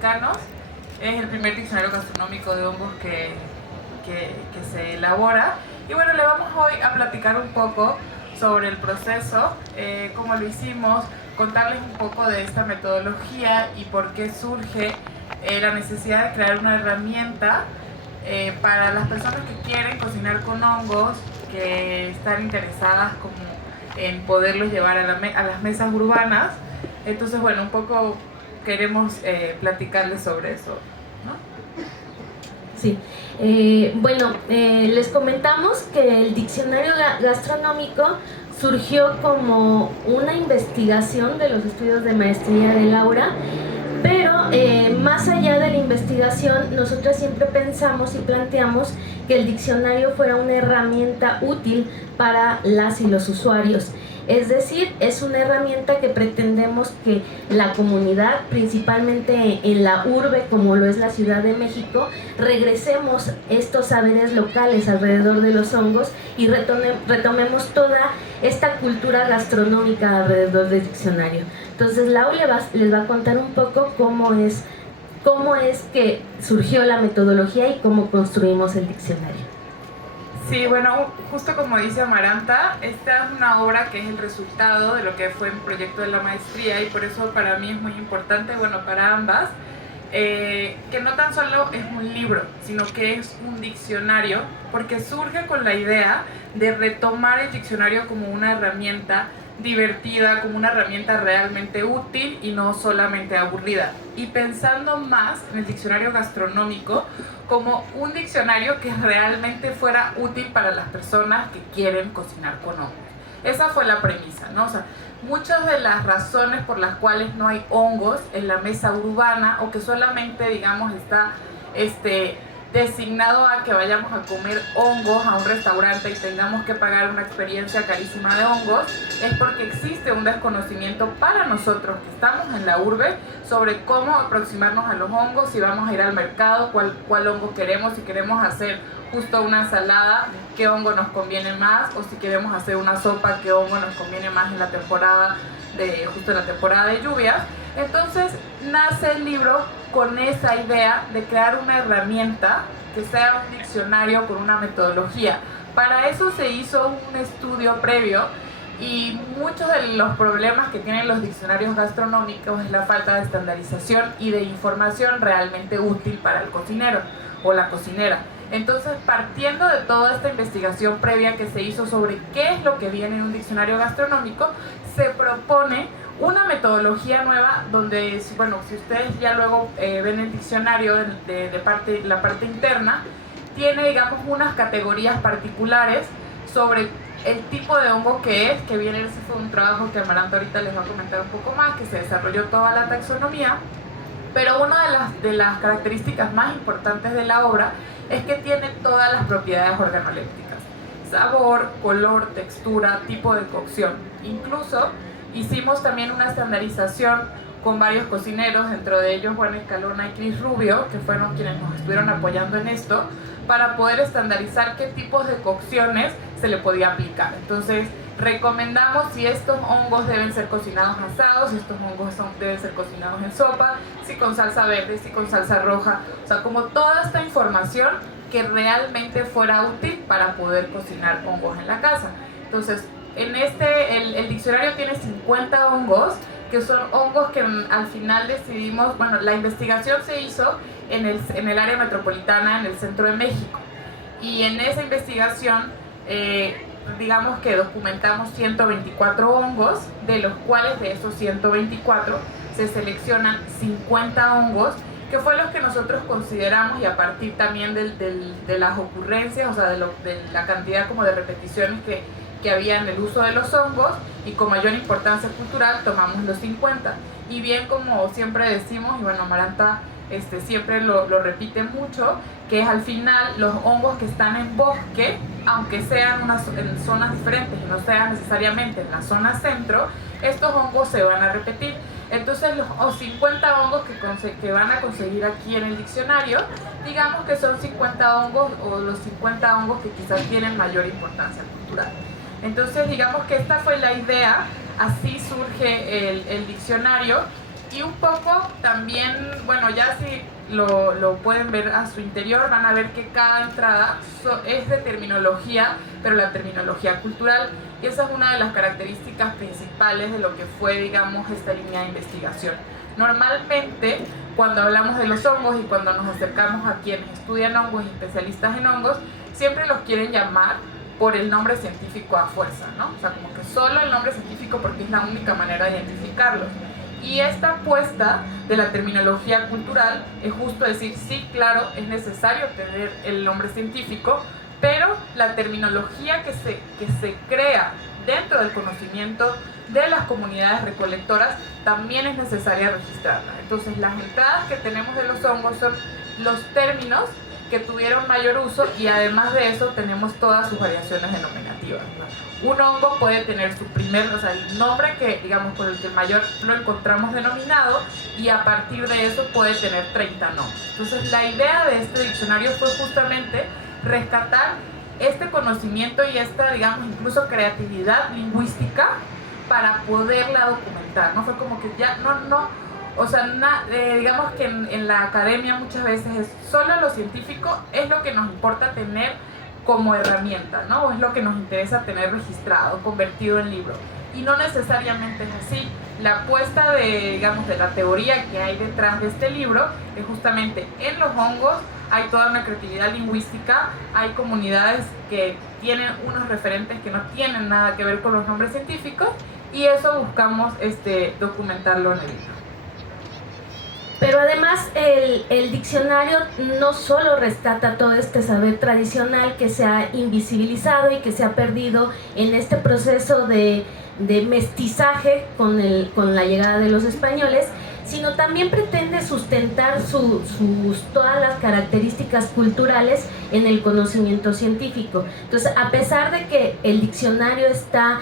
mexicanos. Es el primer diccionario gastronómico de hongos que se elabora. Y bueno, le vamos hoy a platicar un poco sobre el proceso, cómo lo hicimos, contarles un poco de esta metodología y por qué surge la necesidad de crear una herramienta para las personas que quieren cocinar con hongos, que están interesadas como en poderlos llevar a las mesas urbanas. Entonces, bueno, un poco queremos platicarles sobre eso, ¿no? Sí, les comentamos que el diccionario gastronómico surgió como una investigación de los estudios de maestría de Laura, pero más allá de la investigación, nosotros siempre pensamos y planteamos que el diccionario fuera una herramienta útil para las y los usuarios. Es decir, es una herramienta que pretendemos que la comunidad, principalmente en la urbe como lo es la Ciudad de México, regresemos estos saberes locales alrededor de los hongos y retomemos toda esta cultura gastronómica alrededor del diccionario. Entonces, Lau les va a contar un poco cómo es que surgió la metodología y cómo construimos el diccionario. Sí, bueno, justo como dice Amaranta, esta es una obra que es el resultado de lo que fue un proyecto de la maestría y por eso para mí es muy importante, bueno, para ambas, que no tan solo es un libro, sino que es un diccionario, porque surge con la idea de retomar el diccionario como una herramienta divertida, como una herramienta realmente útil y no solamente aburrida. Y pensando más en el diccionario gastronómico como un diccionario que realmente fuera útil para las personas que quieren cocinar con hongos. Esa fue la premisa, ¿no? O sea, muchas de las razones por las cuales no hay hongos en la mesa urbana o que solamente, digamos, está designado a que vayamos a comer hongos a un restaurante y tengamos que pagar una experiencia carísima de hongos, es porque existe un desconocimiento para nosotros que estamos en la urbe sobre cómo aproximarnos a los hongos, si vamos a ir al mercado, cuál hongo queremos, si queremos hacer justo una ensalada, qué hongo nos conviene más, o si queremos hacer una sopa, qué hongo nos conviene más en la temporada justo en la temporada de lluvias. Entonces nace el libro con esa idea de crear una herramienta que sea un diccionario con una metodología. Para eso se hizo un estudio previo y muchos de los problemas que tienen los diccionarios gastronómicos es la falta de estandarización y de información realmente útil para el cocinero o la cocinera. Entonces, partiendo de toda esta investigación previa que se hizo sobre qué es lo que viene en un diccionario gastronómico, se propone una metodología nueva donde, bueno, si ustedes ya luego ven el diccionario la parte interna, tiene, digamos, unas categorías particulares sobre el tipo de hongo que viene. Ese fue un trabajo que Amaranta ahorita les va a comentar un poco más, que se desarrolló toda la taxonomía, pero una de las características más importantes de la obra es que tiene todas las propiedades organolépticas: sabor, color, textura, tipo de cocción. Incluso hicimos también una estandarización con varios cocineros, dentro de ellos Juan Escalona y Cris Rubio, que fueron quienes nos estuvieron apoyando en esto, para poder estandarizar qué tipos de cocciones se le podía aplicar. Entonces, recomendamos si estos hongos deben ser cocinados asados, si estos hongos deben ser cocinados en sopa, si con salsa verde, si con salsa roja, o sea, como toda esta información que realmente fuera útil para poder cocinar hongos en la casa. Entonces, el diccionario tiene 50 hongos, que son hongos que al final decidimos, bueno, la investigación se hizo en el área metropolitana, en el centro de México, y en esa investigación digamos que documentamos 124 hongos, de los cuales de esos 124 se seleccionan 50 hongos, que fue los que nosotros consideramos, y a partir también de las ocurrencias, o sea, de la cantidad como de repeticiones que había en el uso de los hongos, y con mayor importancia cultural tomamos los 50. Y bien, como siempre decimos, y bueno, Amaranta siempre lo repite mucho, que es al final los hongos que están en bosque, aunque sean en zonas diferentes y no sean necesariamente en la zona centro, estos hongos se van a repetir. Entonces los 50 hongos que van a conseguir aquí en el diccionario, digamos que son 50 hongos, o los 50 hongos que quizás tienen mayor importancia cultural. Entonces digamos que esta fue la idea, así surge el diccionario. Y un poco también, bueno, ya si lo pueden ver a su interior, van a ver que cada entrada es de terminología, pero la terminología cultural. Y esa es una de las características principales de lo que fue, digamos, esta línea de investigación. Normalmente, cuando hablamos de los hongos y cuando nos acercamos a quienes estudian hongos y especialistas en hongos, siempre los quieren llamar por el nombre científico a fuerza, ¿no? O sea, como que solo el nombre científico porque es la única manera de identificarlos. Y esta apuesta de la terminología cultural es justo decir, sí, claro, es necesario tener el nombre científico, pero la terminología que se crea dentro del conocimiento de las comunidades recolectoras también es necesaria registrarla. Entonces, las entradas que tenemos de los hongos son los términos que tuvieron mayor uso y además de eso tenemos todas sus variaciones denominativas, ¿no? Un hongo puede tener su o sea, el nombre que, digamos, por el que mayor lo encontramos denominado y a partir de eso puede tener 30 nombres. Entonces, la idea de este diccionario fue justamente rescatar este conocimiento y esta, digamos, incluso creatividad lingüística para poderla documentar, ¿no? Fue como que ya o sea, digamos que en la academia muchas veces es solo lo científico es lo que nos importa tener como herramienta, ¿no? O es lo que nos interesa tener registrado, convertido en libro. Y no necesariamente es así. La apuesta digamos, de la teoría que hay detrás de este libro es justamente en los hongos hay toda una creatividad lingüística, hay comunidades que tienen unos referentes que no tienen nada que ver con los nombres científicos y eso buscamos documentarlo en el libro. Pero además el diccionario no solo rescata todo este saber tradicional que se ha invisibilizado y que se ha perdido en este proceso de mestizaje con la llegada de los españoles, sino también pretende sustentar todas las características culturales en el conocimiento científico. Entonces, a pesar de que el diccionario está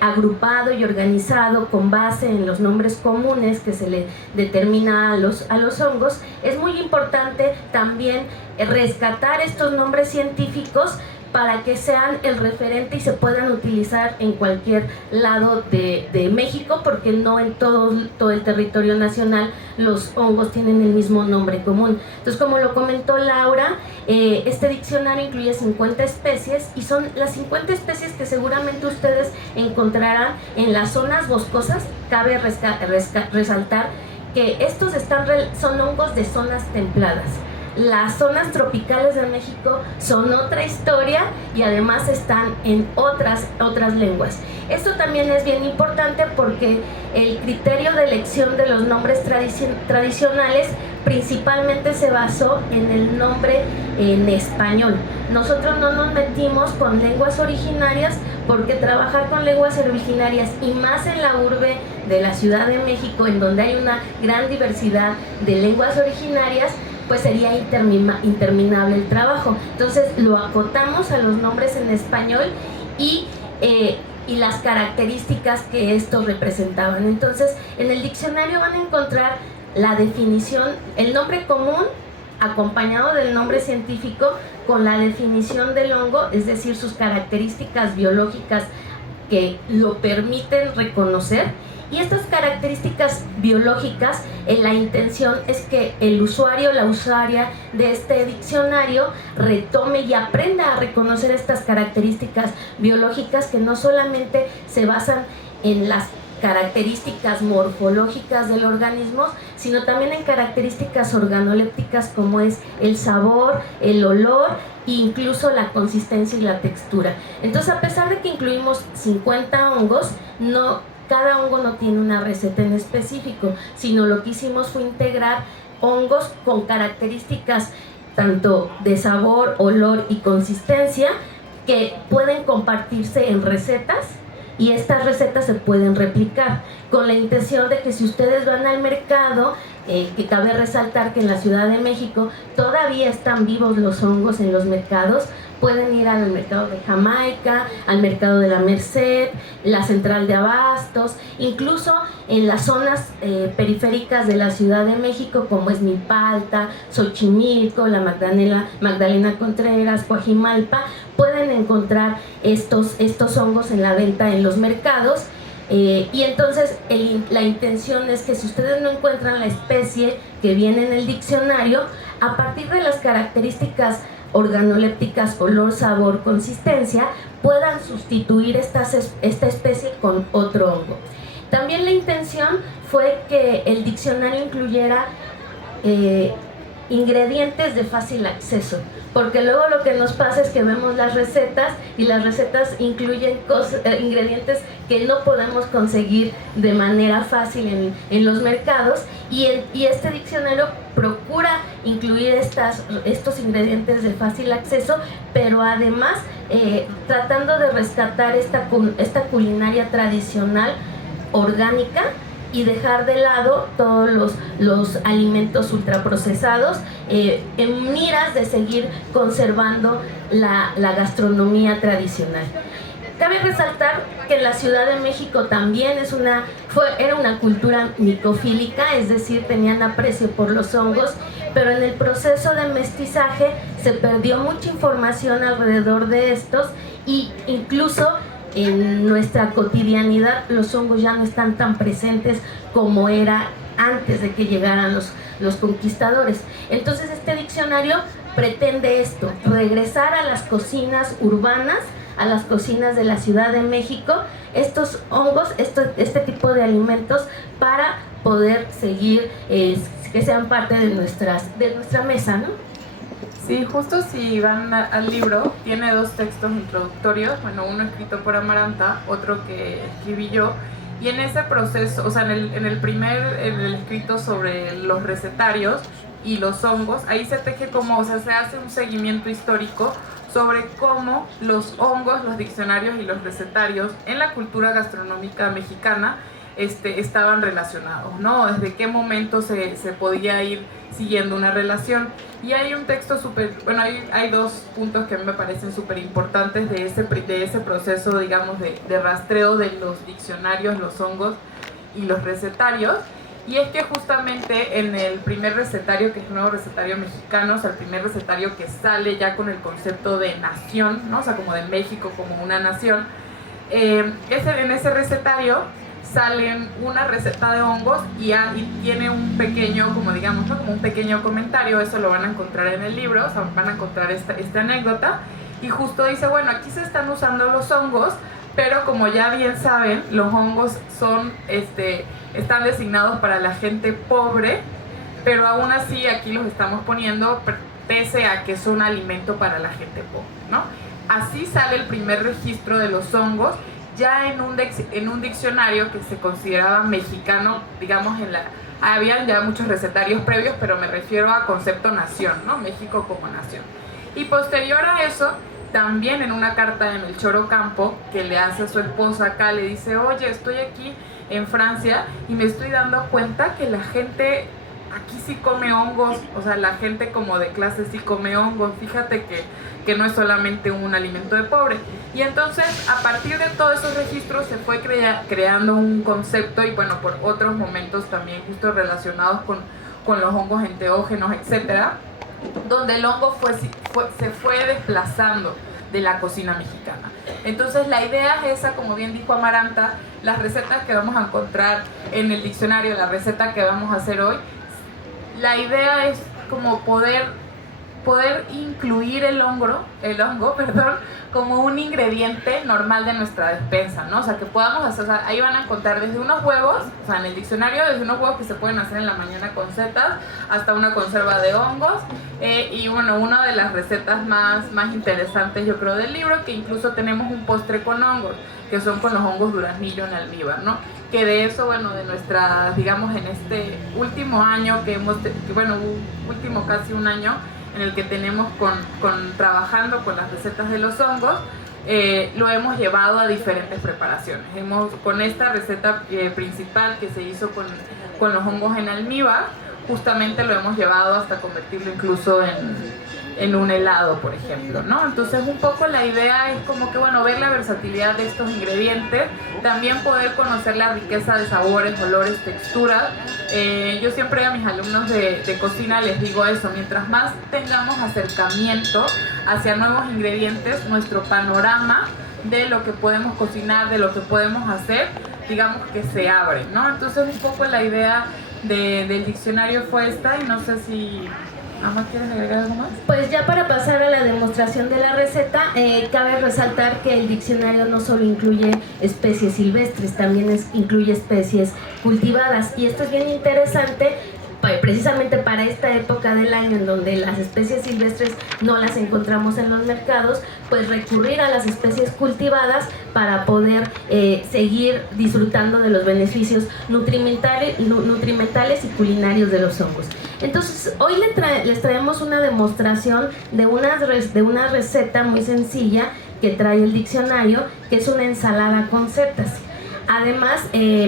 agrupado y organizado con base en los nombres comunes que se le determina a los hongos, es muy importante también rescatar estos nombres científicos para que sean el referente y se puedan utilizar en cualquier lado de México, porque no en todo el territorio nacional los hongos tienen el mismo nombre común. Entonces, como lo comentó Laura, este diccionario incluye 50 especies y son las 50 especies que seguramente ustedes encontrarán en las zonas boscosas. Cabe resaltar que estos son hongos de zonas templadas. Las zonas tropicales de México son otra historia y además están en otras lenguas. Esto también es bien importante porque el criterio de elección de los nombres tradicionales principalmente se basó en el nombre en español. Nosotros no nos metimos con lenguas originarias porque trabajar con lenguas originarias y más en la urbe de la Ciudad de México, en donde hay una gran diversidad de lenguas originarias, pues sería interminable el trabajo. Entonces lo acotamos a los nombres en español y las características que estos representaban. Entonces, en el diccionario van a encontrar la definición, el nombre común acompañado del nombre científico con la definición del hongo, es decir, sus características biológicas que lo permiten reconocer. Y estas características biológicas, la intención es que el usuario, la usuaria de este diccionario retome y aprenda a reconocer estas características biológicas que no solamente se basan en las características morfológicas del organismo, sino también en características organolépticas como es el sabor, el olor e incluso la consistencia y la textura. Entonces, a pesar de que incluimos 50 hongos, cada hongo no tiene una receta en específico, sino lo que hicimos fue integrar hongos con características tanto de sabor, olor y consistencia que pueden compartirse en recetas y estas recetas se pueden replicar con la intención de que si ustedes van al mercado, que cabe resaltar que en la Ciudad de México todavía están vivos los hongos en los mercados, pueden ir al mercado de Jamaica, al mercado de la Merced, la central de Abastos, incluso en las zonas periféricas de la Ciudad de México como es Milpalta, Xochimilco, la Magdalena Contreras, Coajimalpa, pueden encontrar estos hongos en la venta en los mercados Y entonces la intención es que si ustedes no encuentran la especie que viene en el diccionario, a partir de las características organolépticas, olor, sabor, consistencia, puedan sustituir esta especie con otro hongo. También la intención fue que el diccionario incluyera ingredientes de fácil acceso, porque luego lo que nos pasa es que vemos las recetas y las recetas incluyen ingredientes que no podemos conseguir de manera fácil en los mercados, y este diccionario procura incluir estos ingredientes de fácil acceso, pero además tratando de rescatar esta culinaria tradicional orgánica y dejar de lado todos los alimentos ultraprocesados, en miras de seguir conservando la gastronomía tradicional. Cabe resaltar que en la Ciudad de México también era una cultura micofílica, es decir, tenían aprecio por los hongos, pero en el proceso de mestizaje se perdió mucha información alrededor de estos, y incluso en nuestra cotidianidad los hongos ya no están tan presentes como era antes de que llegaran los conquistadores. Entonces este diccionario pretende esto, regresar a las cocinas urbanas, a las cocinas de la Ciudad de México, estos hongos, este tipo de alimentos, para poder seguir, que sean parte de nuestra mesa, ¿no? Sí, justo si van al libro, tiene 2 textos introductorios, bueno, uno escrito por Amaranta, otro que escribí yo, y en ese proceso, o sea, en el escrito sobre los recetarios y los hongos, ahí se teje como, o sea, se hace un seguimiento histórico sobre cómo los hongos, los diccionarios y los recetarios en la cultura gastronómica mexicana estaban relacionados, ¿no? Desde qué momento se podía ir siguiendo una relación. Y hay un texto hay 2 puntos que a mí me parecen súper importantes de ese proceso, digamos, de rastreo de los diccionarios, los hongos y los recetarios. Y es que justamente en el primer recetario, que es el nuevo recetario mexicano, o sea, el primer recetario que sale ya con el concepto de nación, ¿no? O sea, como de México como una nación, en ese recetario salen una receta de hongos y tiene un pequeño, como digamos, ¿no? Como un pequeño comentario, eso lo van a encontrar en el libro, o sea, van a encontrar esta anécdota, y justo dice, bueno, aquí se están usando los hongos, pero como ya bien saben, los hongos están designados para la gente pobre, pero aún así aquí los estamos poniendo pese a que son alimento para la gente pobre, ¿no? Así sale el primer registro de los hongos, ya en un diccionario que se consideraba mexicano, digamos, habían ya muchos recetarios previos, pero me refiero a concepto nación, ¿no? México como nación. Y posterior a eso, también en una carta de Melchor Ocampo, que le hace a su esposa acá, le dice, oye, estoy aquí en Francia y me estoy dando cuenta que la gente aquí sí come hongos, o sea, la gente como de clase sí come hongos, fíjate que no es solamente un alimento de pobre. Y entonces, a partir de todos esos registros se fue creando un concepto, y bueno, por otros momentos también justo relacionados con los hongos enteógenos, etcétera, donde el hongo se fue desplazando de la cocina mexicana. Entonces la idea es esa, como bien dijo Amaranta, las recetas que vamos a encontrar en el diccionario, la receta que vamos a hacer hoy, la idea es como poder incluir el hongo, como un ingrediente normal de nuestra despensa, ¿no? O sea, que podamos hacer, o sea, ahí van a encontrar desde unos huevos, o sea, en el diccionario, desde unos huevos que se pueden hacer en la mañana con setas, hasta una conserva de hongos, y bueno, una de las recetas más interesantes, yo creo, del libro, que incluso tenemos un postre con hongos, que son con los hongos duraznillo en almíbar, ¿no? Que de eso, bueno, de nuestra, digamos, en este último año último casi un año, en el que tenemos trabajando con las recetas de los hongos, lo hemos llevado a diferentes preparaciones. Con esta receta principal que se hizo con los hongos en almíbar, justamente lo hemos llevado hasta convertirlo incluso en un helado, por ejemplo, ¿no? Entonces un poco la idea es como que, bueno, ver la versatilidad de estos ingredientes, también poder conocer la riqueza de sabores, olores, texturas. Yo siempre a mis alumnos de cocina les digo eso, mientras más tengamos acercamiento hacia nuevos ingredientes, nuestro panorama de lo que podemos cocinar, de lo que podemos hacer, digamos que se abre, ¿no? Entonces un poco la idea del diccionario fue esta, y no sé si Ama, ¿quieres agregar algo más? Pues ya para pasar a la demostración de la receta, cabe resaltar que el diccionario no solo incluye especies silvestres, también incluye especies cultivadas, y esto es bien interesante precisamente para esta época del año en donde las especies silvestres no las encontramos en los mercados, pues recurrir a las especies cultivadas para poder seguir disfrutando de los beneficios nutrimentales y culinarios de los hongos. Entonces hoy les traemos una demostración de una receta muy sencilla que trae el diccionario, que es una ensalada con setas. Además,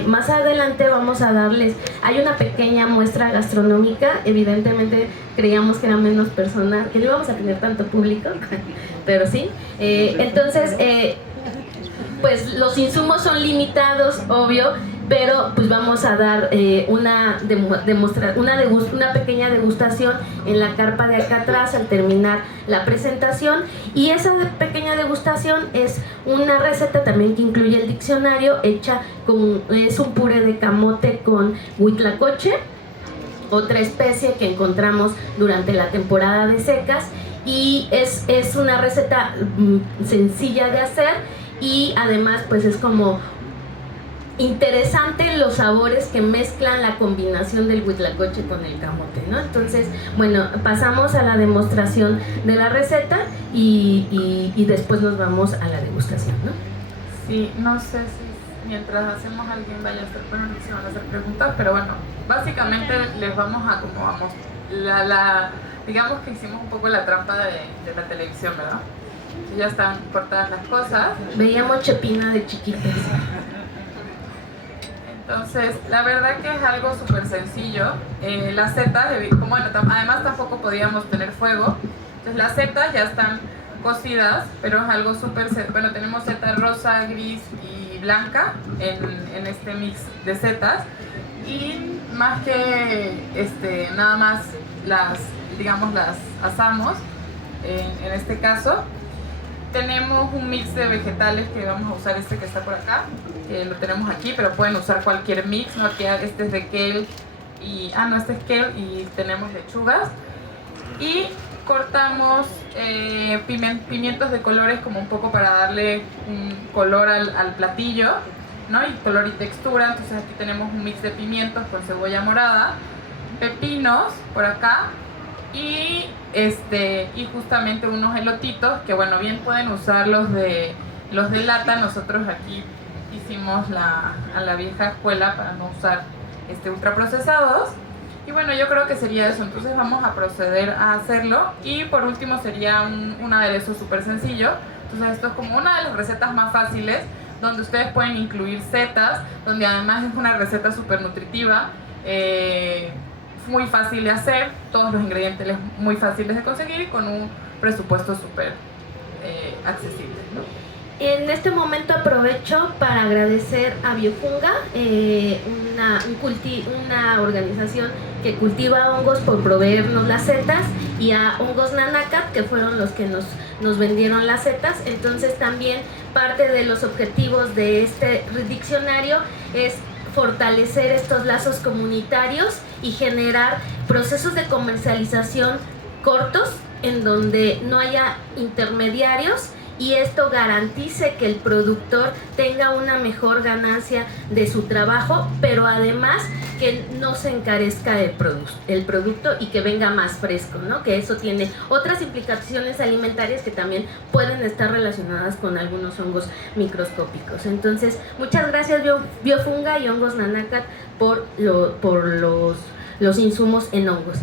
más adelante vamos a darles, hay una pequeña muestra gastronómica, evidentemente creíamos que eran menos personas, que no íbamos a tener tanto público, pero sí. Entonces, pues los insumos son limitados, obvio, pero pues vamos a dar una pequeña degustación en la carpa de acá atrás al terminar la presentación, y esa pequeña degustación es una receta también que incluye el diccionario, hecha es un puré de camote con huitlacoche, otra especie que encontramos durante la temporada de secas, y es una receta sencilla de hacer, y además pues es como interesante los sabores que mezclan la combinación del huitlacoche con el camote, ¿no? Entonces, bueno, pasamos a la demostración de la receta y después nos vamos a la degustación, ¿no? Sí, no sé si mientras hacemos alguien vaya a hacer, bueno, no sé si van a hacer preguntas, pero bueno, básicamente les vamos a, como vamos, digamos que hicimos un poco la trampa de la televisión, ¿verdad? Ya están cortadas las cosas. Veíamos Chepina de chiquitas. Entonces, la verdad que es algo súper sencillo. Las setas, bueno, además tampoco podíamos tener fuego. Entonces las setas ya están cocidas, pero es algo súper... Bueno, tenemos seta rosa, gris y blanca en este mix de setas. Y más que nada más las asamos, en este caso. Tenemos un mix de vegetales que vamos a usar este que está por acá, que lo tenemos aquí, pero pueden usar cualquier mix, ¿no? Aquí este es de kale y... no, este es kale y tenemos lechugas. Y cortamos pimientos de colores como un poco para darle un color al platillo, ¿no? Y color y textura. Entonces aquí tenemos un mix de pimientos con cebolla morada, pepinos por acá, y justamente unos elotitos que, bueno, bien pueden usar los de lata. Nosotros aquí hicimos a la vieja escuela para no usar ultraprocesados. Y bueno, yo creo que sería eso. Entonces vamos a proceder a hacerlo. Y por último sería un aderezo súper sencillo. Entonces esto es como una de las recetas más fáciles, donde ustedes pueden incluir setas, donde además es una receta súper nutritiva, muy fácil de hacer, todos los ingredientes muy fáciles de conseguir y con un presupuesto súper accesible, ¿no? En este momento aprovecho para agradecer a Biofunga, una organización que cultiva hongos, por proveernos las setas, y a Hongos Nanacat, que fueron los que nos vendieron las setas. Entonces también parte de los objetivos de este diccionario es fortalecer estos lazos comunitarios y generar procesos de comercialización cortos en donde no haya intermediarios, y esto garantice que el productor tenga una mejor ganancia de su trabajo, pero además que no se encarezca el producto y que venga más fresco, ¿no? Que eso tiene otras implicaciones alimentarias que también pueden estar relacionadas con algunos hongos microscópicos. Entonces, muchas gracias Biofunga y Hongos Nanacat por los insumos en hongos.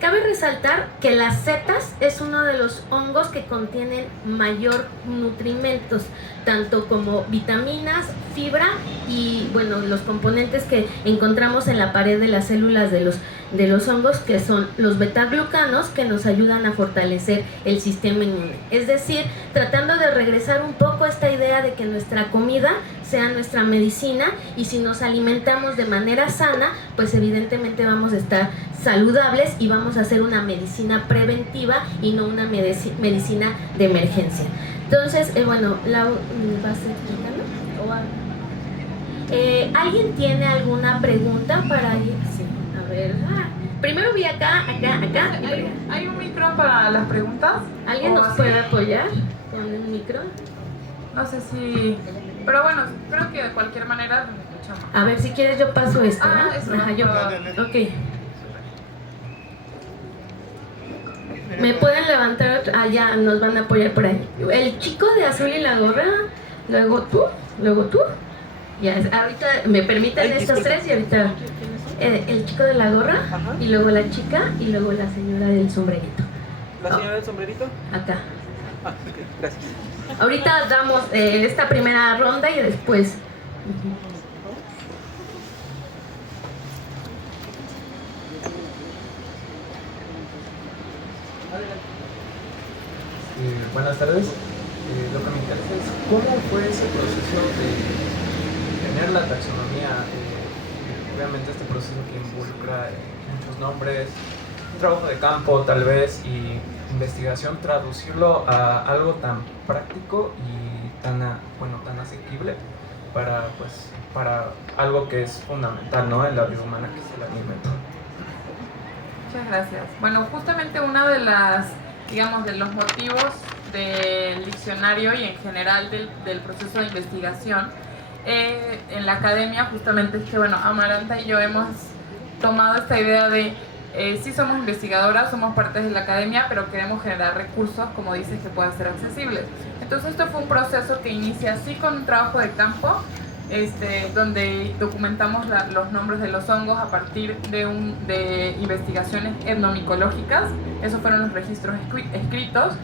Cabe resaltar que las setas es uno de los hongos que contienen mayor nutrimentos, tanto como vitaminas, fibra y, bueno, los componentes que encontramos en la pared de las células de los hongos, que son los betaglucanos, que nos ayudan a fortalecer el sistema inmune. Es decir, tratando de regresar un poco a esta idea de que nuestra comida sea nuestra medicina, y si nos alimentamos de manera sana, pues evidentemente vamos a estar saludables y vamos a hacer una medicina preventiva y no una medicina de emergencia. Entonces, bueno, ¿va a ser explicando? ¿Alguien tiene alguna pregunta para ir? Sí, a ver. Primero vi acá. ¿Hay un micro para las preguntas? ¿Alguien nos puede apoyar con un micro? No sé si... Pero bueno, creo que de cualquier manera nos escuchamos. A ver, si quieres yo paso esto, ¿no? Eso. Ajá, yo. Ok. ¿Me pueden levantar? Ya nos van a apoyar por ahí. El chico de azul y la gorra, luego tú. Ya, ahorita me permiten estos tres y ahorita el chico de la gorra, y luego la chica y luego la señora del sombrerito. ¿La señora del sombrerito? Acá. Ok, gracias. Ahorita damos esta primera ronda y después. Buenas tardes. Lo que me interesa es cómo fue ese proceso de tener la taxonomía. Obviamente este proceso que involucra muchos nombres, un trabajo de campo tal vez y investigación, traducirlo a algo tan práctico y tan asequible para algo que es fundamental, ¿no?, en la vida humana, que es el alimento. Muchas gracias. Bueno, justamente una de las, digamos, de los motivos del diccionario y en general del proceso de investigación en la academia justamente es que, bueno, Amaranta y yo hemos tomado esta idea de sí somos investigadoras, somos parte de la academia, pero queremos generar recursos, como dices, que puedan ser accesibles. Entonces esto fue un proceso que inicia así con un trabajo de campo, donde documentamos los nombres de los hongos a partir de investigaciones etnomicológicas. Esos fueron los registros escritos.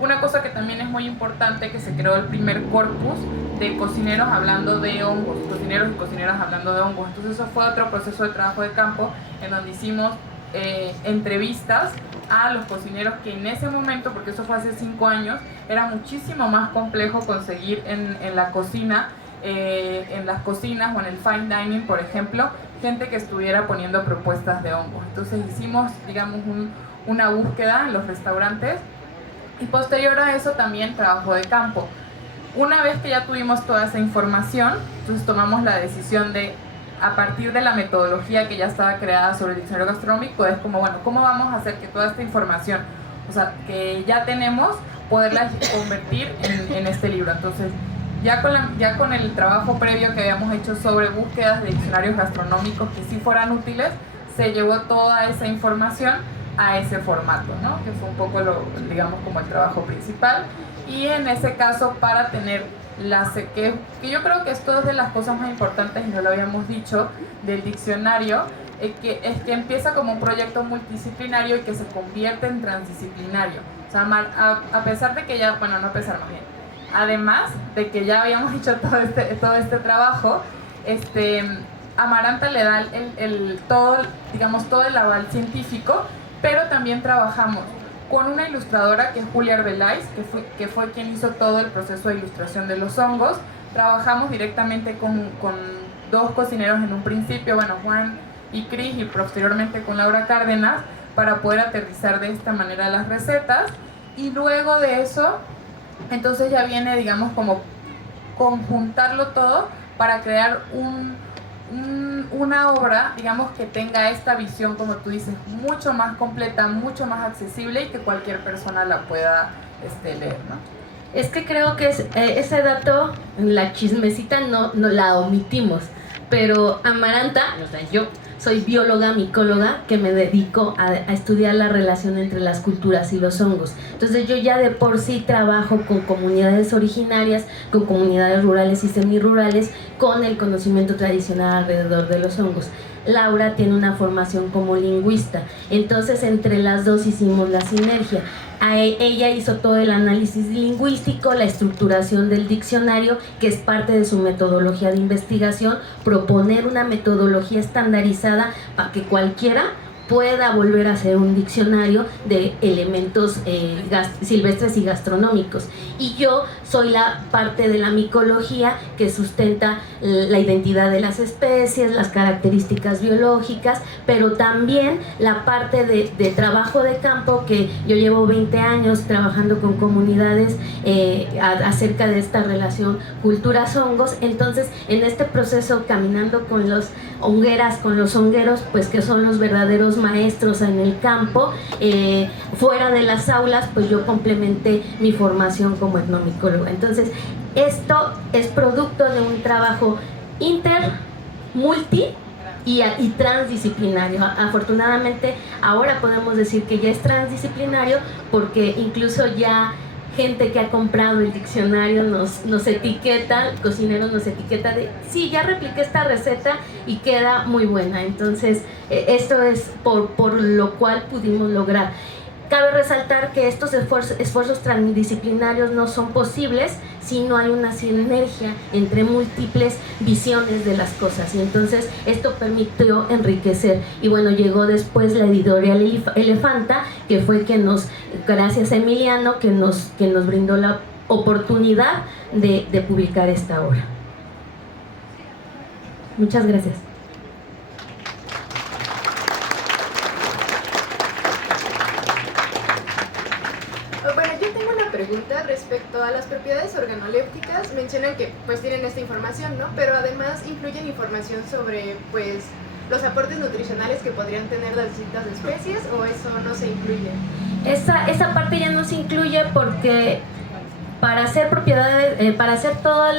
Una cosa que también es muy importante, que se creó el primer corpus de cocineros hablando de hongos, cocineros y cocineras hablando de hongos. Entonces eso fue otro proceso de trabajo de campo en donde hicimos entrevistas a los cocineros que en ese momento, porque eso fue hace 5 años, era muchísimo más complejo conseguir en la cocina, en las cocinas o en el fine dining, por ejemplo, gente que estuviera poniendo propuestas de hongos. Entonces hicimos, digamos, una búsqueda en los restaurantes y posterior a eso también trabajo de campo. Una vez que ya tuvimos toda esa información, entonces tomamos la decisión de, a partir de la metodología que ya estaba creada sobre el diccionario gastronómico, es como, bueno, ¿cómo vamos a hacer que toda esta información, o sea, que ya tenemos, poderla convertir en este libro? Entonces, ya con el trabajo previo que habíamos hecho sobre búsquedas de diccionarios gastronómicos que sí fueran útiles, se llevó toda esa información a ese formato, ¿no? Que fue un poco, digamos, como el trabajo principal. Y en ese caso, para tener que yo creo que esto es de las cosas más importantes, y no lo habíamos dicho, del diccionario, es que empieza como un proyecto multidisciplinario y que se convierte en transdisciplinario. O sea, a pesar de que ya, bueno, no a pesar más bien, además de que ya habíamos hecho todo este trabajo, Amaranta le da todo el aval científico, pero también trabajamos con una ilustradora que es Julia Arbeláez, que fue quien hizo todo el proceso de ilustración de los hongos. Trabajamos directamente con 2 cocineros en un principio, bueno, Juan y Cris, y posteriormente con Laura Cárdenas, para poder aterrizar de esta manera las recetas. Y luego de eso, entonces ya viene, digamos, como conjuntarlo todo para crear una obra, digamos, que tenga esta visión, como tú dices, mucho más completa, mucho más accesible y que cualquier persona la pueda leer, ¿no? Es que creo que ese dato, la chismecita no la omitimos, pero Amaranta, o sea, yo soy bióloga, micóloga, que me dedico a estudiar la relación entre las culturas y los hongos. Entonces yo ya de por sí trabajo con comunidades originarias, con comunidades rurales y semirurales, con el conocimiento tradicional alrededor de los hongos. Laura tiene una formación como lingüista, entonces entre las dos hicimos la sinergia. Ella hizo todo el análisis lingüístico, la estructuración del diccionario, que es parte de su metodología de investigación, proponer una metodología estandarizada para que cualquiera pueda volver a ser un diccionario de elementos silvestres y gastronómicos. Y yo soy la parte de la micología que sustenta la identidad de las especies, las características biológicas, pero también la parte de trabajo de campo, que yo llevo 20 años trabajando con comunidades acerca de esta relación culturas-hongos. Entonces, en este proceso, caminando con los hongueras, con los hongueros, pues que son los verdaderos maestros en el campo, fuera de las aulas, pues yo complementé mi formación como etnomicóloga. Entonces, esto es producto de un trabajo multi y transdisciplinario. Afortunadamente, ahora podemos decir que ya es transdisciplinario, porque incluso ya gente que ha comprado el diccionario nos etiqueta, cocineros nos etiqueta de, sí, ya repliqué esta receta y queda muy buena. Entonces, esto es por lo cual pudimos lograr. Cabe resaltar que estos esfuerzos transdisciplinarios no son posibles si no hay una sinergia entre múltiples visiones de las cosas, y entonces esto permitió enriquecer. Y bueno, llegó después la editorial Elefanta, que fue que gracias a Emiliano, que nos brindó la oportunidad de publicar esta obra. Muchas gracias. Pregunta respecto a las propiedades organolépticas. Mencionan que pues tienen esta información, ¿no? Pero además incluyen información sobre pues los aportes nutricionales que podrían tener las distintas especies, ¿o eso no se incluye? Esa parte ya no se incluye, porque para hacer propiedades, para hacer toda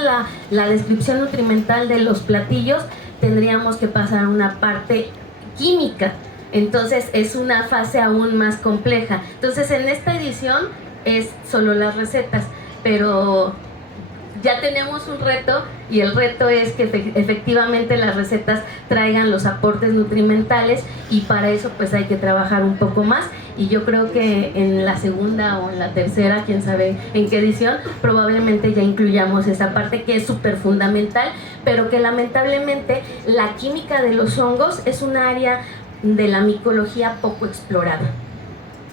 la descripción nutrimental de los platillos, tendríamos que pasar una parte química. Entonces es una fase aún más compleja. Entonces, en esta edición es solo las recetas, pero ya tenemos un reto, y el reto es que efectivamente las recetas traigan los aportes nutrimentales, y para eso pues hay que trabajar un poco más. Y yo creo que en la segunda o en la tercera, quién sabe en qué edición, probablemente ya incluyamos esa parte, que es súper fundamental, pero que lamentablemente la química de los hongos es un área de la micología poco explorada.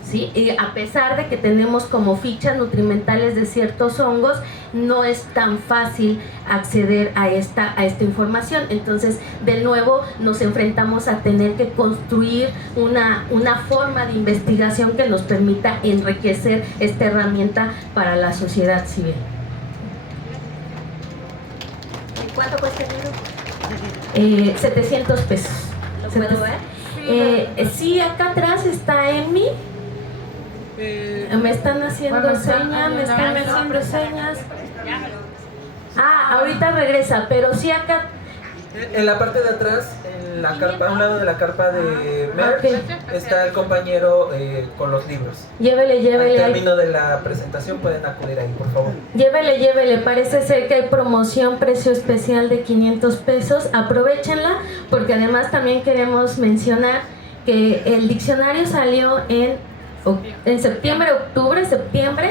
¿Sí? Y a pesar de que tenemos como fichas nutrimentales de ciertos hongos, no es tan fácil acceder a esta información. Entonces, de nuevo, nos enfrentamos a tener que construir una forma de investigación que nos permita enriquecer esta herramienta para la sociedad civil. ¿Y cuánto cuesta el libro? 700 pesos. ¿Lo puedo ver? Sí, acá atrás está Emi. Me están haciendo señas, me están haciendo señas. Ahorita regresa, pero sí acá. En la parte de atrás, en la carpa, a un lado de la carpa de Mer, está el compañero con los libros. Llévele. Al término de la presentación pueden acudir ahí, por favor. Llévele. Parece ser que hay promoción, precio especial de 500 pesos. Aprovechenla, porque además también queremos mencionar que el diccionario salió en septiembre, septiembre,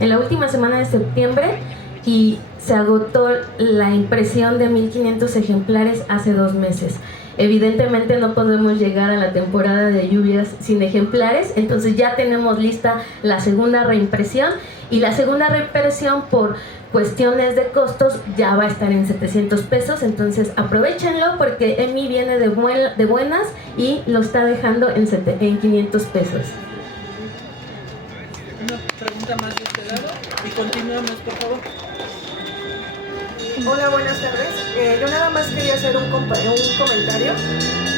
en la última semana de septiembre, y se agotó la impresión de 1500 ejemplares hace 2 meses. Evidentemente no podemos llegar a la temporada de lluvias sin ejemplares, entonces ya tenemos lista la segunda reimpresión, y la segunda reimpresión, por cuestiones de costos, ya va a estar en 700 pesos. Entonces aprovechenlo, porque Emi viene de buenas y lo está dejando en 500 pesos. Una pregunta más de este lado y continuamos, por favor. Hola, buenas tardes. Yo nada más quería hacer un comentario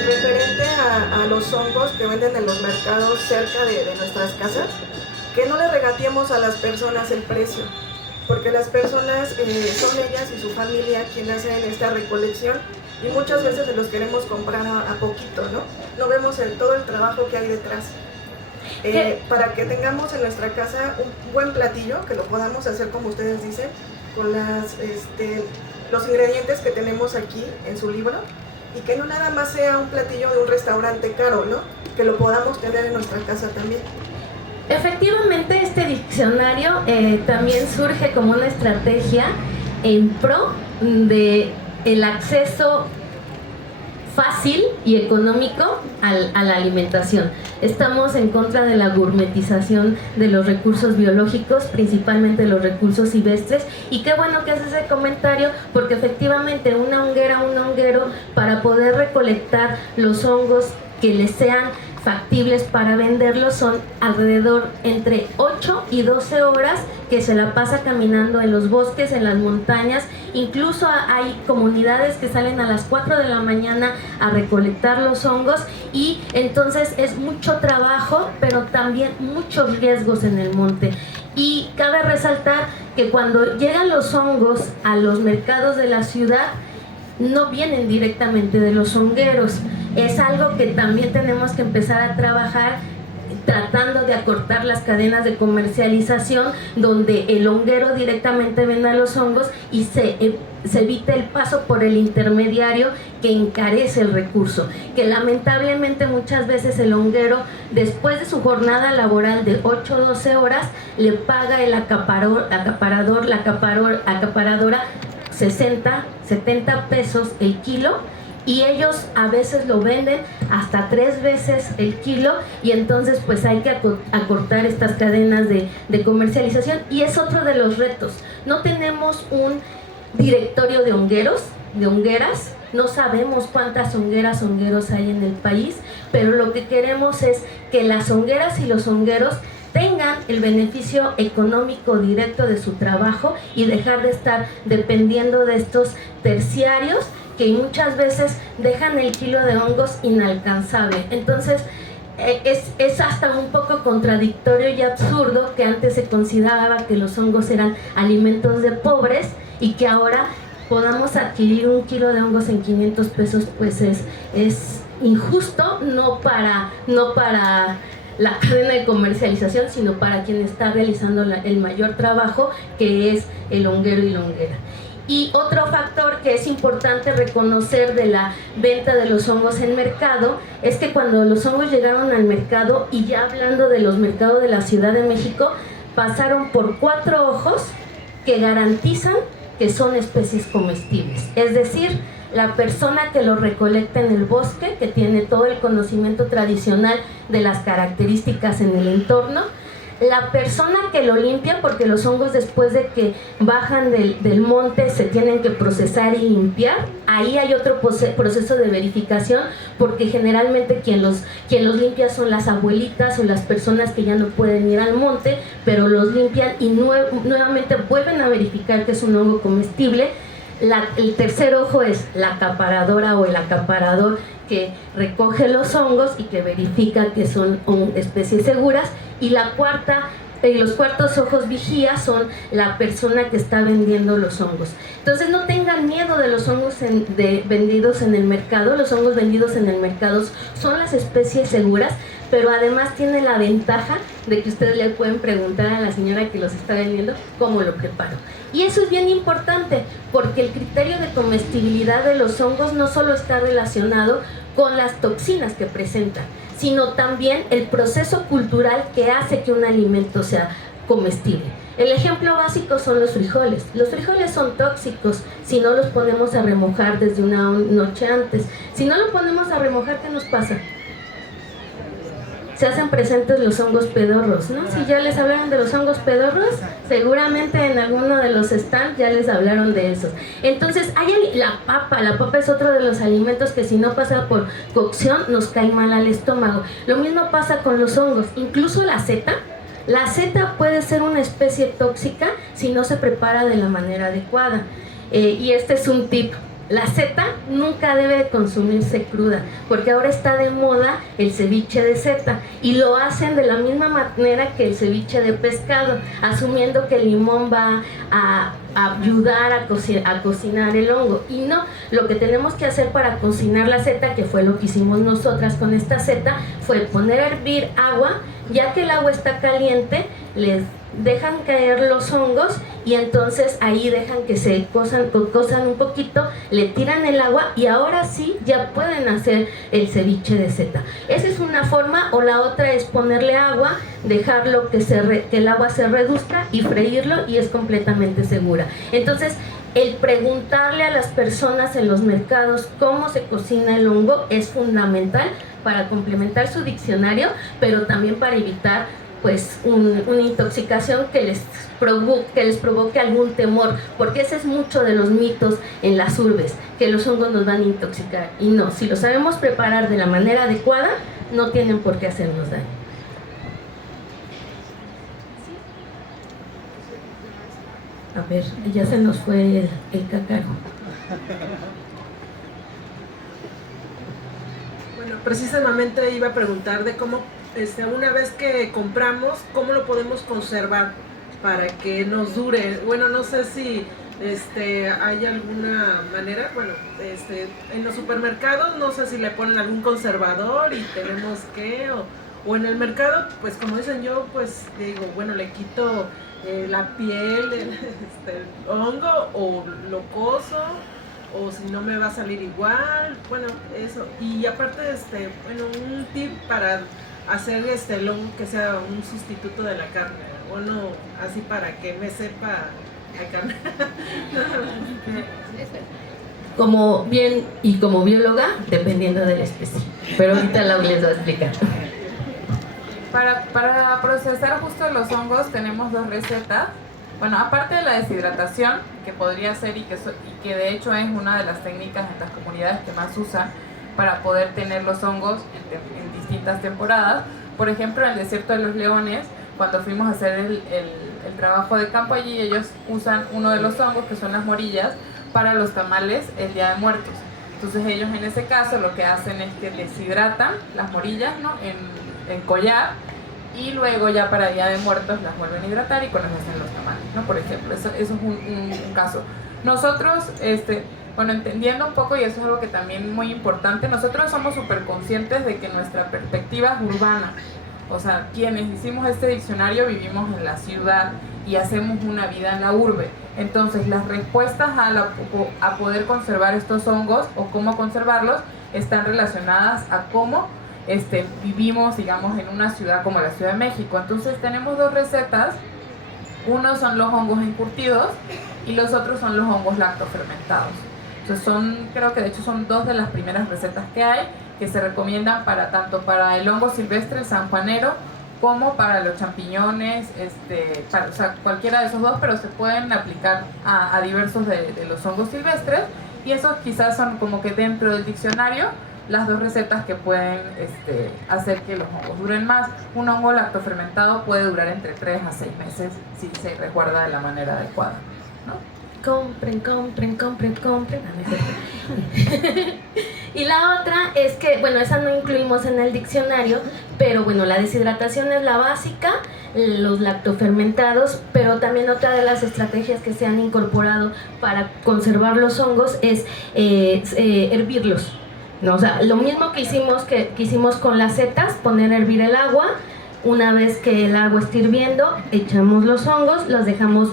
referente a los hongos que venden en los mercados cerca de nuestras casas, que no le regateemos a las personas el precio, porque las personas son ellas y su familia quienes hacen esta recolección, y muchas veces se los queremos comprar a poquito, ¿no? No vemos todo el trabajo que hay detrás. Para que tengamos en nuestra casa un buen platillo, que lo podamos hacer como ustedes dicen, con los ingredientes que tenemos aquí en su libro, y que no nada más sea un platillo de un restaurante caro, ¿no? Que lo podamos tener en nuestra casa también. Efectivamente, este diccionario también surge como una estrategia en pro de el acceso fácil y económico a la alimentación. Estamos en contra de la gourmetización de los recursos biológicos, principalmente los recursos silvestres, y qué bueno que haces ese comentario, porque efectivamente una honguera, un honguero, para poder recolectar los hongos que les sean factibles para venderlos, son alrededor entre 8 y 12 horas que se la pasa caminando en los bosques, en las montañas. Incluso hay comunidades que salen a las 4 de la mañana a recolectar los hongos, y entonces es mucho trabajo, pero también muchos riesgos en el monte. Y cabe resaltar que cuando llegan los hongos a los mercados de la ciudad, no vienen directamente de los hongueros. Es algo que también tenemos que empezar a trabajar, tratando de acortar las cadenas de comercialización, donde el honguero directamente venda los hongos y se evite el paso por el intermediario que encarece el recurso, que lamentablemente muchas veces el honguero, después de su jornada laboral de 8 o 12 horas, le paga el acaparadora 60, 70 pesos el kilo, y ellos a veces lo venden hasta 3 veces el kilo, y entonces pues hay que acortar estas cadenas de comercialización, y es otro de los retos. No tenemos un directorio de hongueros, de hongueras, no sabemos cuántas hongueros hay en el país, pero lo que queremos es que las hongueras y los hongueros tengan el beneficio económico directo de su trabajo y dejar de estar dependiendo de estos terciarios que muchas veces dejan el kilo de hongos inalcanzable. Entonces es hasta un poco contradictorio y absurdo que antes se consideraba que los hongos eran alimentos de pobres, y que ahora podamos adquirir un kilo de hongos en 500 pesos, pues es injusto, no para la cadena de comercialización, sino para quien está realizando el mayor trabajo, que es el honguero y la honguera. Y otro factor que es importante reconocer de la venta de los hongos en mercado es que cuando los hongos llegaron al mercado, y ya hablando de los mercados de la Ciudad de México, pasaron por 4 ojos que garantizan que son especies comestibles. Es decir, la persona que lo recolecta en el bosque, que tiene todo el conocimiento tradicional de las características en el entorno, la persona que lo limpia, porque los hongos después de que bajan del monte se tienen que procesar y limpiar. Ahí hay otro proceso de verificación, porque generalmente quien los limpia son las abuelitas o las personas que ya no pueden ir al monte, pero los limpian y nuevamente vuelven a verificar que es un hongo comestible. El tercer ojo es la acaparadora o el acaparador, que recoge los hongos y que verifica que son especies seguras. Y los cuartos ojos vigías son la persona que está vendiendo los hongos. Entonces no tengan miedo de los hongos vendidos en el mercado. Los hongos vendidos en el mercado son las especies seguras, pero además tiene la ventaja de que ustedes le pueden preguntar a la señora que los está vendiendo cómo lo preparo. Y eso es bien importante, porque el criterio de comestibilidad de los hongos no solo está relacionado con las toxinas que presentan, sino también el proceso cultural que hace que un alimento sea comestible. El ejemplo básico son los frijoles. Los frijoles son tóxicos si no los ponemos a remojar desde una noche antes. Si no lo ponemos a remojar, ¿qué nos pasa? Se hacen presentes los hongos pedorros, ¿no? Si ya les hablaron de los hongos pedorros, seguramente en alguno de los stands ya les hablaron de esos. Entonces, la papa es otro de los alimentos que si no pasa por cocción nos cae mal al estómago. Lo mismo pasa con los hongos, incluso la seta. La seta puede ser una especie tóxica si no se prepara de la manera adecuada. Y este es un tip. La seta nunca debe consumirse cruda, porque ahora está de moda el ceviche de seta, y lo hacen de la misma manera que el ceviche de pescado, asumiendo que el limón va a ayudar a cocinar el hongo. Y no, lo que tenemos que hacer para cocinar la seta, que fue lo que hicimos nosotras con esta seta, fue poner a hervir agua. Ya que el agua está caliente, les dejan caer los hongos, y entonces ahí dejan que se cosan un poquito, le tiran el agua, y ahora sí ya pueden hacer el ceviche de seta. Esa es una forma, o la otra es ponerle agua, dejarlo que el agua se reduzca y freírlo, y es completamente segura. Entonces, el preguntarle a las personas en los mercados cómo se cocina el hongo es fundamental para complementar su diccionario, pero también para evitar pues una intoxicación que les provoque algún temor, porque ese es mucho de los mitos en las urbes, que los hongos nos van a intoxicar, y no, si lo sabemos preparar de la manera adecuada, no tienen por qué hacernos daño. A ver, ya se nos fue el cacao. Bueno, precisamente iba a preguntar de cómo, una vez que compramos, cómo lo podemos conservar para que nos dure. Bueno, no sé si hay alguna manera, bueno, en los supermercados no sé si le ponen algún conservador y tenemos que, o en el mercado, pues como dicen yo, pues digo, bueno, le quito la piel, el hongo, o lo coso, o si no me va a salir igual, bueno, eso. Y aparte, bueno, un tip para hacer el hongo que sea un sustituto de la carne, bueno, así para que me sepa a carne. Como bióloga, dependiendo de la especie, pero ahorita Lau les va a explicar. Para procesar justo los hongos tenemos 2 recetas. Bueno, aparte de la deshidratación, que podría ser y que de hecho es una de las técnicas en las comunidades que más usan para poder tener los hongos en distintas temporadas. Por ejemplo, en el desierto de los Leones, cuando fuimos a hacer el trabajo de campo allí, ellos usan uno de los hongos, que son las morillas, para los tamales el Día de Muertos. Entonces ellos en ese caso lo que hacen es que deshidratan las morillas, ¿no?, en collar, y luego ya para Día de Muertos las vuelven a hidratar y con eso hacen los tamales, ¿no? Por ejemplo, eso es un caso. Nosotros, bueno, entendiendo un poco, y eso es algo que también muy importante, nosotros somos súper conscientes de que nuestra perspectiva es urbana. O sea, quienes hicimos este diccionario vivimos en la ciudad y hacemos una vida en la urbe. Entonces, las respuestas a poder conservar estos hongos o cómo conservarlos están relacionadas a cómo vivimos, digamos, en una ciudad como la Ciudad de México. Entonces, tenemos 2 recetas. Uno son los hongos encurtidos y los otros son los hongos lactofermentados. Entonces, creo que de hecho son 2 de las primeras recetas que hay, que se recomiendan tanto para el hongo silvestre, el sanjuanero, como para los champiñones, o sea, cualquiera de esos 2, pero se pueden aplicar a diversos de los hongos silvestres, y esos quizás son como que dentro del diccionario las 2 recetas que pueden hacer que los hongos duren más. Un hongo lactofermentado puede durar entre 3 a 6 meses si se resguarda de la manera adecuada, ¿no? Compren. Y la otra es que, bueno, esa no incluimos en el diccionario, pero bueno, la deshidratación es la básica, los lactofermentados, pero también otra de las estrategias que se han incorporado para conservar los hongos es hervirlos. No, o sea, lo mismo que hicimos con las setas, poner a hervir el agua. Una vez que el agua esté hirviendo, echamos los hongos, los dejamos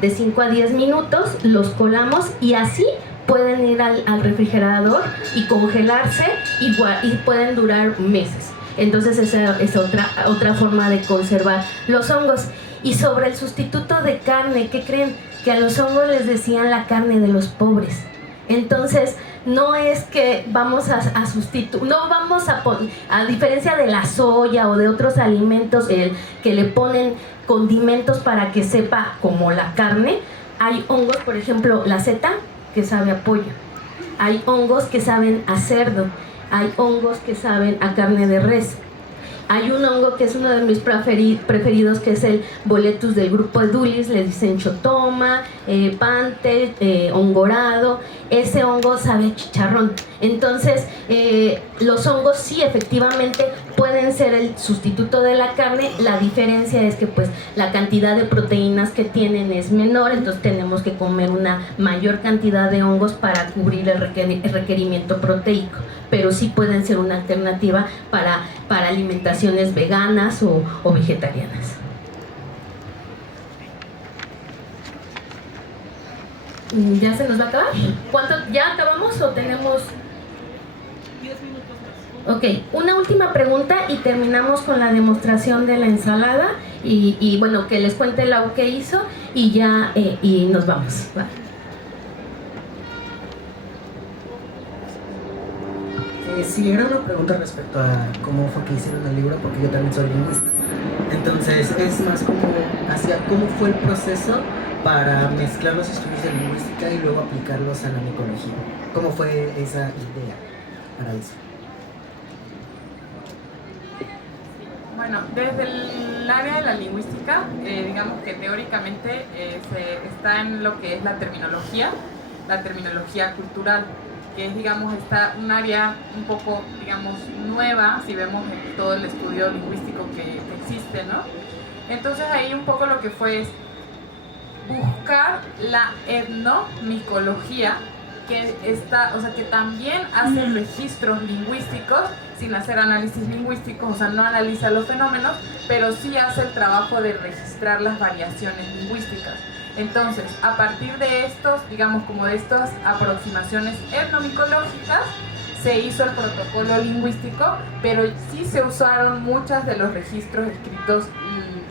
de 5 a 10 minutos, los colamos y así pueden ir al refrigerador y congelarse y pueden durar meses. Entonces esa es otra forma de conservar los hongos. Y sobre el sustituto de carne, ¿qué creen? Que a los hongos les decían la carne de los pobres. Entonces, no es que vamos a sustituir, no vamos a poner, a diferencia de la soya o de otros alimentos que le ponen condimentos para que sepa como la carne, hay hongos, por ejemplo, la seta, que sabe a pollo, hay hongos que saben a cerdo, hay hongos que saben a carne de res. Hay un hongo que es uno de mis preferidos, que es el boletus del grupo Edulis, le dicen chotoma, pante, hongorado. Ese hongo sabe a chicharrón. Entonces, los hongos sí efectivamente pueden ser el sustituto de la carne. La diferencia es que pues la cantidad de proteínas que tienen es menor, entonces tenemos que comer una mayor cantidad de hongos para cubrir el requerimiento proteico. Pero sí pueden ser una alternativa para alimentaciones veganas o vegetarianas. ¿Ya se nos va a acabar? ¿Cuánto? ¿Ya acabamos o tenemos? 10 minutos más. Ok, una última pregunta y terminamos con la demostración de la ensalada y bueno, que les cuente Lau qué hizo y ya y nos vamos. ¿Va? Sí, era una pregunta respecto a cómo fue que hicieron el libro, porque yo también soy lingüista. Entonces, es más como hacia cómo fue el proceso para mezclar los estudios de lingüística y luego aplicarlos a la micología. ¿Cómo fue esa idea para eso? Bueno, desde el área de la lingüística, digamos que teóricamente se está en lo que es la terminología cultural, que es, digamos, está un área un poco, digamos, nueva, si vemos en todo el estudio lingüístico que existe, ¿no? Entonces ahí un poco lo que fue es buscar la etnomicología, que está, o sea, que también hace registros lingüísticos sin hacer análisis lingüísticos, o sea, no analiza los fenómenos, pero sí hace el trabajo de registrar las variaciones lingüísticas. Entonces, a partir de estos, digamos, como de estas aproximaciones etnomicológicas, se hizo el protocolo lingüístico, pero sí se usaron muchos de los registros escritos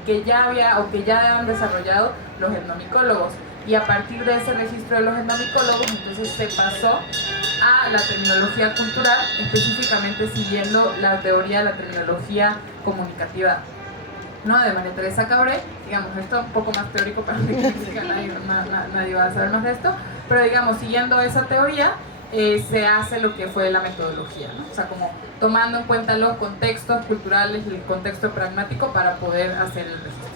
que ya había o que ya han desarrollado los etnomicólogos. Y a partir de ese registro de los etnomicólogos, entonces se pasó a la terminología cultural, específicamente siguiendo la teoría de la terminología comunicativa, ¿no? De María Teresa Cabré. Digamos, esto es un poco más teórico para que nadie va a saber más de esto, pero digamos, siguiendo esa teoría, se hace lo que fue la metodología, ¿no? O sea, como tomando en cuenta los contextos culturales y el contexto pragmático para poder hacer el registro.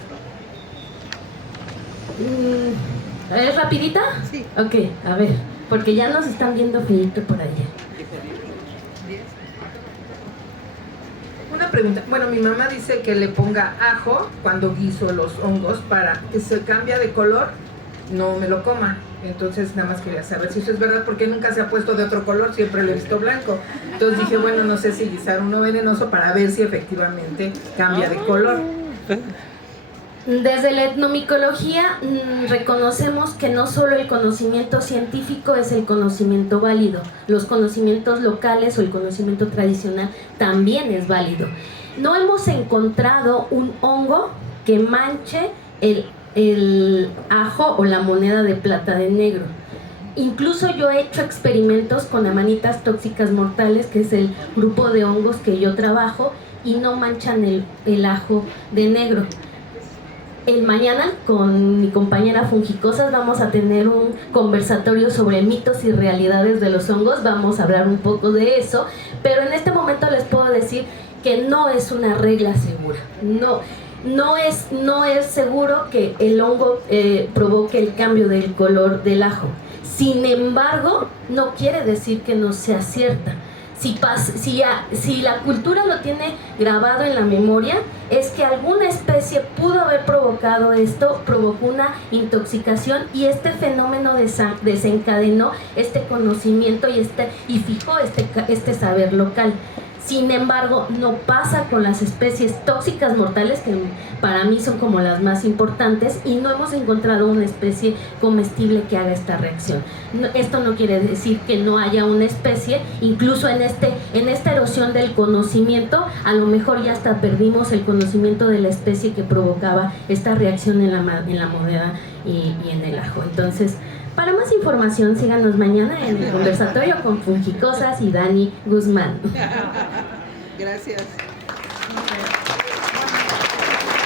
¿Es rapidita? Sí. Ok, a ver, porque ya nos están viendo feíto por allá. Una pregunta. Bueno, mi mamá dice que le ponga ajo cuando guiso los hongos para que se cambia de color, no me lo coma. Entonces nada más quería saber si eso es verdad, porque nunca se ha puesto de otro color, siempre lo he visto blanco. Entonces dije, bueno, no sé si guisar uno venenoso para ver si efectivamente cambia de color. Desde la etnomicología reconocemos que no solo el conocimiento científico es el conocimiento válido, los conocimientos locales o el conocimiento tradicional también es válido. No hemos encontrado un hongo que manche el ajo o la moneda de plata de negro. Incluso yo he hecho experimentos con amanitas tóxicas mortales, que es el grupo de hongos que yo trabajo, y no manchan el ajo de negro. Mañana con mi compañera Fungicosas vamos a tener un conversatorio sobre mitos y realidades de los hongos. Vamos a hablar un poco de eso, pero en este momento les puedo decir que no es una regla segura. No es seguro que el hongo provoque el cambio del color del ajo. Sin embargo, no quiere decir que no sea cierta. Si la cultura lo tiene grabado en la memoria, es que alguna especie pudo haber provocado esto, provocó una intoxicación, y este fenómeno desencadenó este conocimiento y fijó este saber local. Sin embargo, no pasa con las especies tóxicas mortales, que para mí son como las más importantes, y no hemos encontrado una especie comestible que haga esta reacción. Esto no quiere decir que no haya una especie, incluso en esta erosión del conocimiento, a lo mejor ya hasta perdimos el conocimiento de la especie que provocaba esta reacción en la moneda y en el ajo. Entonces, para más información, síganos mañana en el conversatorio con Fungicosas y Dani Guzmán. Gracias.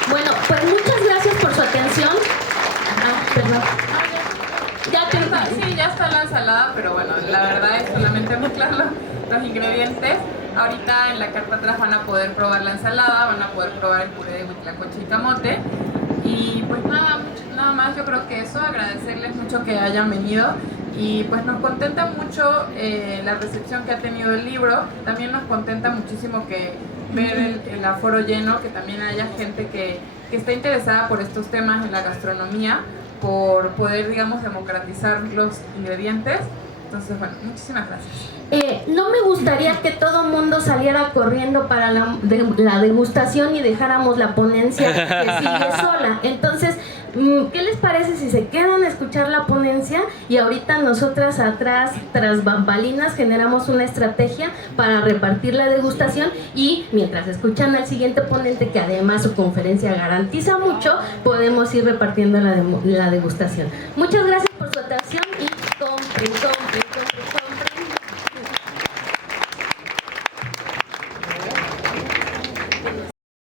Bueno, pues muchas gracias por su atención. Perdón. Ya está la ensalada, pero bueno, la verdad es solamente mezclar los ingredientes. Ahorita en la carta atrás van a poder probar la ensalada, van a poder probar el puré de huitlacoche y camote. Y pues nada más, yo creo que eso, agradecerles mucho que hayan venido, y pues nos contenta mucho la recepción que ha tenido el libro. También nos contenta muchísimo que ver el aforo lleno, que también haya gente que está interesada por estos temas en la gastronomía, por poder, digamos, democratizar los ingredientes. Entonces, bueno, muchísimas gracias. No me gustaría que todo mundo saliera corriendo para la degustación y dejáramos la ponencia que sigue sola. Entonces, ¿qué les parece si se quedan a escuchar la ponencia y ahorita nosotras atrás, tras bambalinas, generamos una estrategia para repartir la degustación, y mientras escuchan al siguiente ponente, que además su conferencia garantiza mucho, podemos ir repartiendo la degustación? Muchas gracias por su atención y compren.